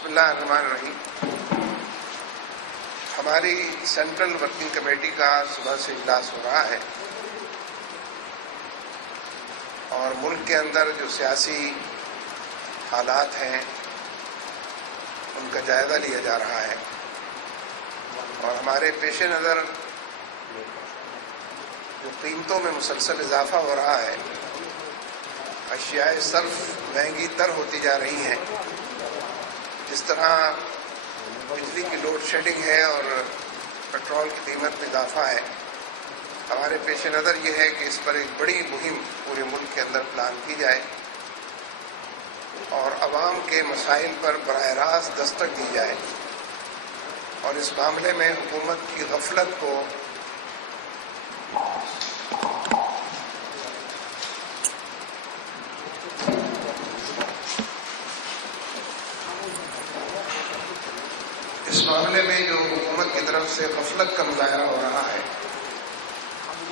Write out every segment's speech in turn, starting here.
بسم اللہ الرحمن الرحیم۔ ہماری سینٹرل ورکنگ کمیٹی کا صبح سے اجلاس ہو رہا ہے اور ملک کے اندر جو سیاسی حالات ہیں ان کا جائزہ لیا جا رہا ہے اور ہمارے پیش نظر جو قیمتوں میں مسلسل اضافہ ہو رہا ہے، اشیاء صرف مہنگی تر ہوتی جا رہی ہیں، جس طرح بجلی کی لوڈ شیڈنگ ہے اور پیٹرول کی قیمت میں اضافہ ہے، ہمارے پیش نظر یہ ہے کہ اس پر ایک بڑی مہم پورے ملک کے اندر پلان کی جائے اور عوام کے مسائل پر براہ راست دستک دی جائے اور اس معاملے میں حکومت کی غفلت کو جو حکومت کی طرف سے غفلت کا مظاہرہ ہو رہا ہے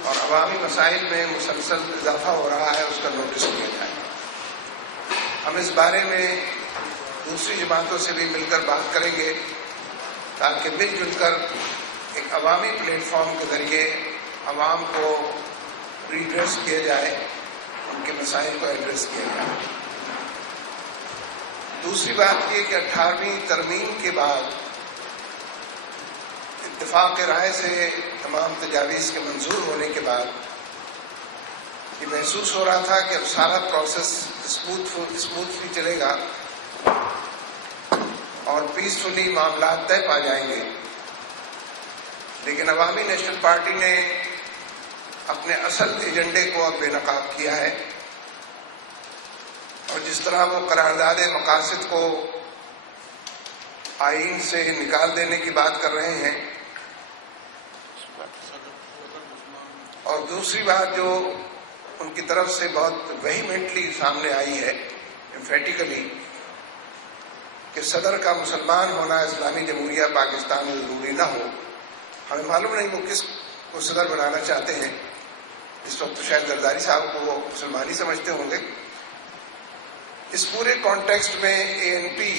اور عوامی مسائل میں مسلسل اضافہ ہو رہا ہے، اس کا نوٹس لیا جائے۔ ہم اس بارے میں دوسری جماعتوں سے بھی مل کر بات کریں گے تاکہ مل جل کر ایک عوامی پلیٹ فارم کے ذریعے عوام کو ریڈریس کیا جائے، ان کے مسائل کو ایڈریس کیا جائے۔ دوسری بات یہ کہ 18ویں ترمیم کے بعد اتفاق رائے سے تمام تجاویز کے منظور ہونے کے بعد یہ محسوس ہو رہا تھا کہ اب سارا پروسیس اسموتھلی چلے گا اور پیسفلی معاملات طے پا جائیں گے، لیکن عوامی نیشنل پارٹی نے اپنے اصل ایجنڈے کو اب بے نقاب کیا ہے اور جس طرح وہ قرارداد مقاصد کو آئین سے نکال دینے کی بات کر رہے ہیں، اور دوسری بات جو ان کی طرف سے بہت ویہیمنٹلی سامنے آئی ہے امفیٹیکلی کہ صدر کا مسلمان ہونا اسلامی جمہوریہ پاکستان میں ضروری نہ ہو۔ ہمیں معلوم نہیں وہ کس کو صدر بنانا چاہتے ہیں، اس وقت تو شاید زرداری صاحب کو وہ مسلمان ہی سمجھتے ہوں گے۔ اس پورے کانٹیکسٹ میں ANP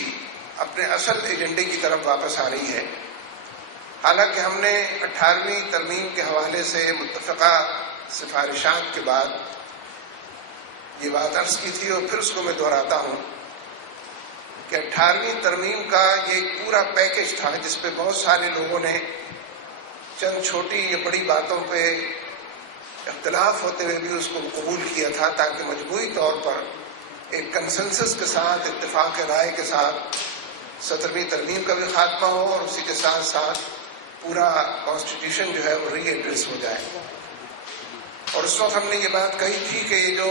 اپنے اصل ایجنڈے کی طرف واپس آ رہی ہے، حالانکہ ہم نے 18ویں ترمیم کے حوالے سے متفقہ سفارشات کے بعد یہ بات عرض کی تھی اور پھر اس کو میں دہراتا ہوں کہ 18ویں ترمیم کا یہ ایک پورا پیکج تھا جس پہ بہت سارے لوگوں نے چند چھوٹی یا بڑی باتوں پہ اختلاف ہوتے ہوئے بھی اس کو قبول کیا تھا تاکہ مجموعی طور پر ایک کنسنسس کے ساتھ، اتفاق رائے کے ساتھ 17ویں ترمیم کا بھی خاتمہ ہو اور اسی کے ساتھ ساتھ پورا کانسٹیٹیوشن جو ہے وہ ری ایڈریس ہو جائے۔ اور اس وقت ہم نے یہ بات کہی تھی کہ یہ جو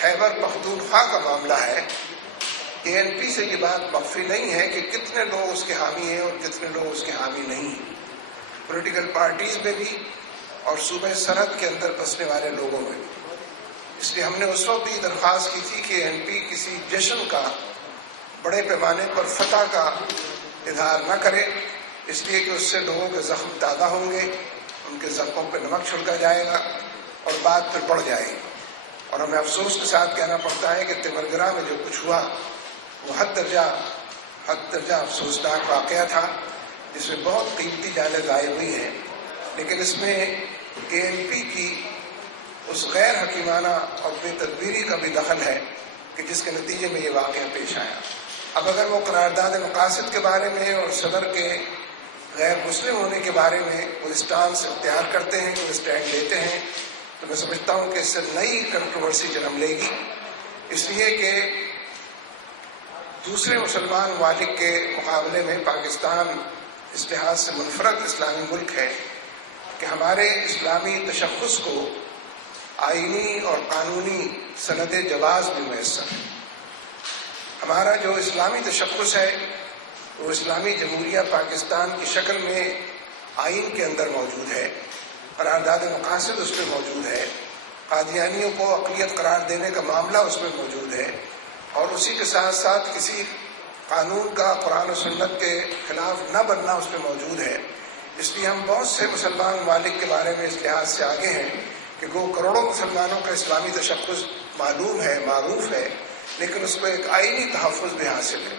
خیبر پختونخوا کا معاملہ ہے، ANP سے یہ بات مخفی نہیں ہے کہ کتنے لوگ اس کے حامی ہیں اور کتنے لوگ اس کے حامی نہیں ہیں، پولیٹیکل پارٹیز میں بھی اور صوبہ سرحد کے اندر بسنے والے لوگوں میں بھی۔ اس لیے ہم نے اس وقت یہ درخواست کی تھی کہ ANP کسی جشن کا، بڑے پیمانے پر فتح کا اظہار نہ کرے، اس لیے کہ اس سے لوگوں کے زخم تازہ ہوں گے، ان کے زخموں پہ نمک چھڑکا جائے گا اور بات پھر بڑھ جائے گی۔ اور ہمیں افسوس کے ساتھ کہنا پڑتا ہے کہ تیمرگرہ میں جو کچھ ہوا وہ حد درجہ افسوسناک واقعہ تھا، جس میں بہت قیمتی جانیں ضائع ہوئی ہیں، لیکن اس میں ANP کی اس غیر حکیمانہ اور بے تدبیری کا بھی دخل ہے کہ جس کے نتیجے میں یہ واقعہ پیش آیا۔ اب اگر وہ قرارداد مقاصد کے بارے میں اور صدر کے غیر مسلم ہونے کے بارے میں کوئی اسٹانس اختیار کرتے ہیں، کوئی اسٹینڈ لیتے ہیں، تو میں سمجھتا ہوں کہ اس سے نئی کنٹروورسی جنم لے گی، اس لیے کہ دوسرے مسلمان ممالک کے مقابلے میں پاکستان اس لحاظ سے منفرد اسلامی ملک ہے کہ ہمارے اسلامی تشخص کو آئینی اور قانونی سند جواز بھی میسر ہے۔ ہمارا جو اسلامی تشخص ہے وہ اسلامی جمہوریہ پاکستان کی شکل میں آئین کے اندر موجود ہے، قرارداد مقاصد اس میں موجود ہے، قادیانیوں کو اقلیت قرار دینے کا معاملہ اس میں موجود ہے، اور اسی کے ساتھ ساتھ کسی قانون کا قرآن و سنت کے خلاف نہ بننا اس میں موجود ہے۔ اس لیے ہم بہت سے مسلمان ممالک کے بارے میں اس لحاظ سے آگے ہیں کہ وہ کروڑوں مسلمانوں کا اسلامی تشخص معلوم ہے، معروف ہے، لیکن اس کو ایک آئینی تحفظ بھی حاصل ہے.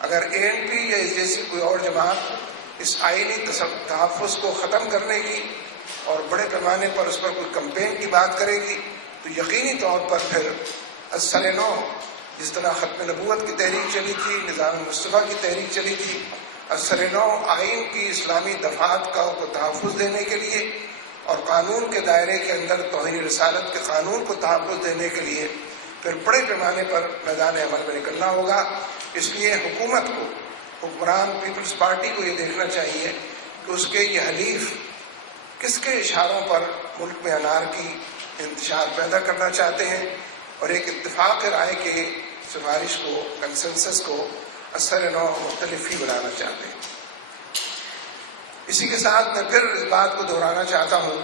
اگر ANP یا اس جیسی کوئی اور جماعت اس آئینی تحفظ کو ختم کرنے کی اور بڑے پیمانے پر اس پر کوئی کمپین کی بات کرے گی تو یقینی طور پر پھر اثر نو جس طرح ختم نبوت کی تحریک چلی تھی، نظام مصطفیٰ کی تحریک چلی تھی، اثر نو آئین کی اسلامی دفعات کا کو تحفظ دینے کے لیے اور قانون کے دائرے کے اندر توہین رسالت کے قانون کو تحفظ دینے کے لیے پھر بڑے پیمانے پر میدان عمل میں نکلنا ہوگا. اس لیے حکومت کو، حکمران پیپلز پارٹی کو یہ دیکھنا چاہیے کہ اس کے یہ حلیف کس کے اشاروں پر ملک میں انار کی انتشار پیدا کرنا چاہتے ہیں اور ایک اتفاق رائے کے سفارش کو، کنسنسس کو اثر نو مختلف ہی بنانا چاہتے ہیں. اسی کے ساتھ میں پھر اس بات کو دہرانا چاہتا ہوں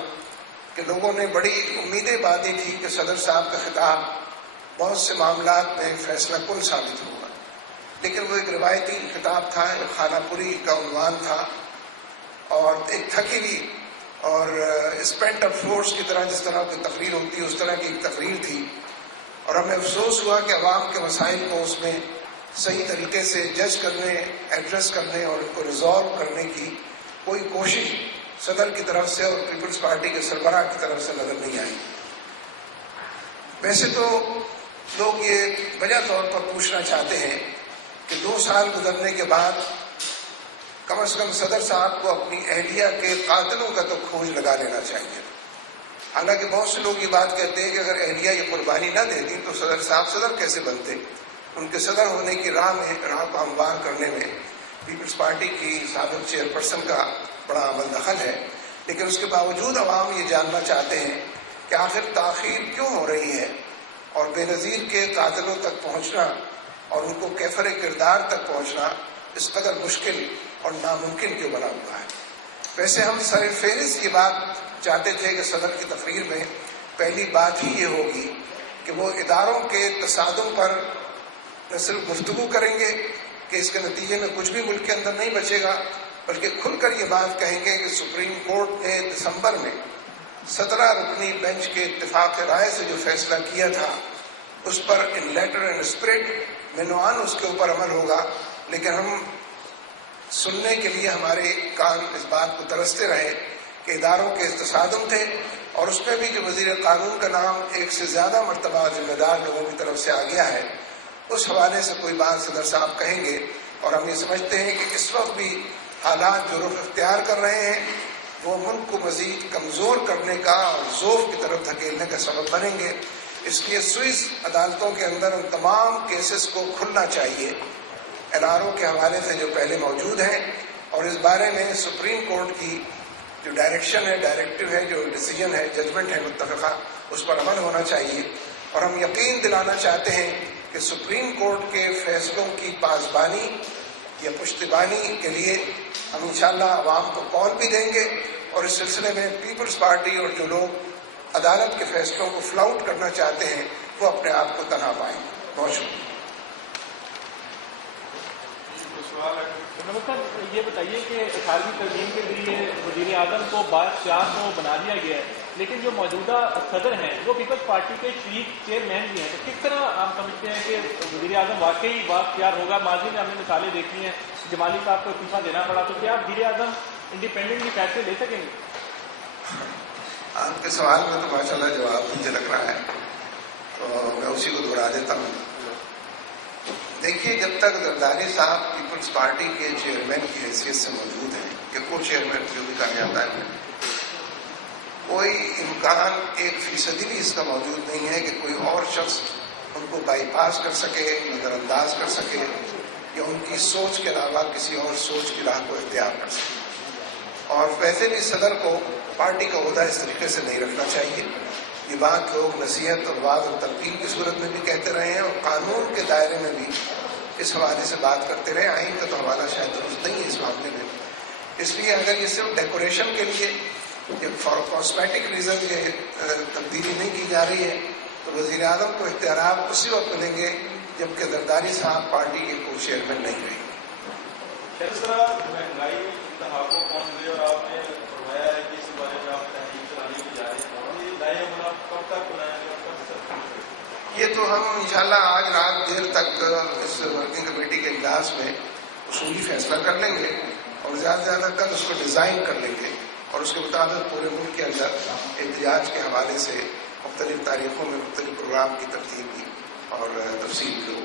کہ لوگوں نے بڑی امیدیں باندھی تھی کہ صدر صاحب کا خطاب بہت سے معاملات میں فیصلہ کن ثابت ہوگا، لیکن وہ ایک روایتی خطاب تھا، ایک خانہ پوری کا عنوان تھا اور ایک تھکی ہوئی اور اسپینٹ اپ فورس کی طرح جس طرح کی تقریر ہوتی ہے اس طرح کی ایک تقریر تھی. اور ہمیں افسوس ہوا کہ عوام کے مسائل کو اس میں صحیح طریقے سے جج کرنے، ایڈریس کرنے اور ان کو ریزالو کرنے کی کوئی کوشش صدر کی طرف سے اور پیپلز پارٹی کے سربراہ کی طرف سے نظر نہیں آئی. ویسے تو لوگ یہ وجہ طور پر پوچھنا چاہتے ہیں کہ 2 سال گزرنے کے بعد کم از کم صدر صاحب کو اپنی اہلیہ کے قاتلوں کا تو کھوج لگا لینا چاہیے. حالانکہ بہت سے لوگ یہ بات کہتے ہیں کہ اگر اہلیہ یہ قربانی نہ دیتی تو صدر صاحب صدر کیسے بنتے. ان کے صدر ہونے کی راہ کو ہموار کرنے میں پیپلز پارٹی کی سابق چیئرپرسن کا بڑا عمل دخل ہے. لیکن اس کے باوجود عوام یہ جاننا چاہتے ہیں کہ آخر تاخیر کیوں ہو رہی ہے اور بے نظیر کے قاتلوں تک پہنچنا اور ان کو کیفر کردار تک پہنچنا اس قدر مشکل اور ناممکن کیوں بنا ہوا ہے. ویسے ہم سر فہرست یہ بات چاہتے تھے کہ صدر کی تقریر میں پہلی بات ہی یہ ہوگی کہ وہ اداروں کے تصادم پر نہ صرف گفتگو کریں گے کہ اس کے نتیجے میں کچھ بھی ملک کے اندر نہیں بچے گا، بلکہ کھل کر یہ بات کہیں گے کہ سپریم کورٹ نے دسمبر میں 17 رکنی بینچ کے اتفاق رائے سے جو فیصلہ کیا تھا اس پر ان لیٹر اینڈ اسپرٹ مینوان اس کے اوپر عمل ہوگا. لیکن ہم سننے کے لیے ہمارے کان اس بات کو ترستے رہے کہ اداروں کے تصادم تھے اور اس میں بھی جو وزیر قانون کا نام ایک سے زیادہ مرتبہ ذمہ دار لوگوں کی طرف سے آ گیا ہے، اس حوالے سے کوئی بات صدر صاحب کہیں گے. اور ہم یہ سمجھتے ہیں کہ اس وقت بھی حالات جو رخ اختیار کر رہے ہیں وہ ملک کو مزید کمزور کرنے کا اور ضعف کی طرف دھکیلنے کا سبب بنیں گے. اس لیے سوئس عدالتوں کے اندر ان تمام کیسز کو کھلنا چاہیے LRO کے حوالے سے جو پہلے موجود ہیں، اور اس بارے میں سپریم کورٹ کی جو ڈائریکشن ہے، ڈائریکٹو ہے، جو ڈیسیجن ہے، ججمنٹ ہے متفقہ، اس پر عمل ہونا چاہیے. اور ہم یقین دلانا چاہتے ہیں کہ سپریم کورٹ کے فیصلوں کی پاسبانی یا پشتیبانی کے لیے ہم انشاءاللہ عوام کو کال بھی دیں گے. اور اس سلسلے میں پیپلز پارٹی اور جو لوگ عدالت کے فیصلوں کو فلاؤٹ کرنا چاہتے ہیں وہ اپنے آپ کو تنہا پائیں. بہت شکریہ. صاحب یہ بتائیے کہ 18ویں ترمیم کے لیے وزیر اعظم کو 22/4 کو بنا دیا گیا ہے، لیکن جو موجودہ صدر ہیں وہ پیپلز پارٹی کے چیئرمین بھی ہیں، تو کس طرح آپ سمجھتے ہیں کہ وزیر اعظم واقعی بااختیار ہوگا؟ ماضی میں ہم نے مثالیں دیکھی ہیں، جمالی صاحب کو استعفیٰ دینا پڑا، تو کیا وزیر اعظم انڈیپینڈنٹلی فیصلے لے سکیں گے؟ آپ کے سوال میں تو ماشاء اللہ جواب مجھے لگ رہا ہے، تو میں اسی کو دہرا دیتا ہوں. دیکھیے، جب تک زرداری صاحب پیپلز پارٹی کے چیئرمین کی حیثیت سے موجود ہیں کہ کو چیئرمین جو بھی کہا جاتا ہے، کوئی امکان 1% بھی اس کا موجود نہیں ہے کہ کوئی اور شخص ان کو بائی پاس کر سکے، نظر انداز کر سکے یا ان کی سوچ کے علاوہ کسی اور سوچ کی راہ کو اختیار کر سکے. اور ویسے بھی صدر کو پارٹی کا عہدہ اس طریقے سے نہیں رکھنا چاہیے. یہ بات لوگ نصیحت اور وعظ اور تلقین کی صورت میں بھی کہتے رہے ہیں اور قانون کے دائرے میں بھی اس حوالے سے بات کرتے رہے. آئین کا تو حوالہ شاید درست نہیں ہے اس معاملے میں. اس لیے اگر یہ صرف ڈیکوریشن کے لیے فار کاسمیٹک ریزن یہ تبدیلی نہیں کی جا رہی ہے تو وزیر اعظم کو اختیارات اسی وقت ملیں گے جبکہ زرداری صاحب پارٹی کے کو چیئرمین نہیں رہے. اس طرح مہنگائی انتہا کو پہنچ گئی اور آپ نے فرمایا ہے کہ اس بارے میں آپ تحقیق چلانے کی جا رہے ہیں. یہ نئے عمل کب تک بنایا گیا؟ یہ تو ہم انشاءاللہ آج رات دیر تک اس ورکنگ کمیٹی کے اجلاس میں اصولی فیصلہ کر لیں گے اور زیادہ سے زیادہ کل اس کو ڈیزائن کر لیں گے اور اس کے مطابق پورے ملک کے اندر احتجاج کے حوالے سے مختلف تاریخوں میں مختلف پروگرام کی ترتیب کی اور تفصیل کو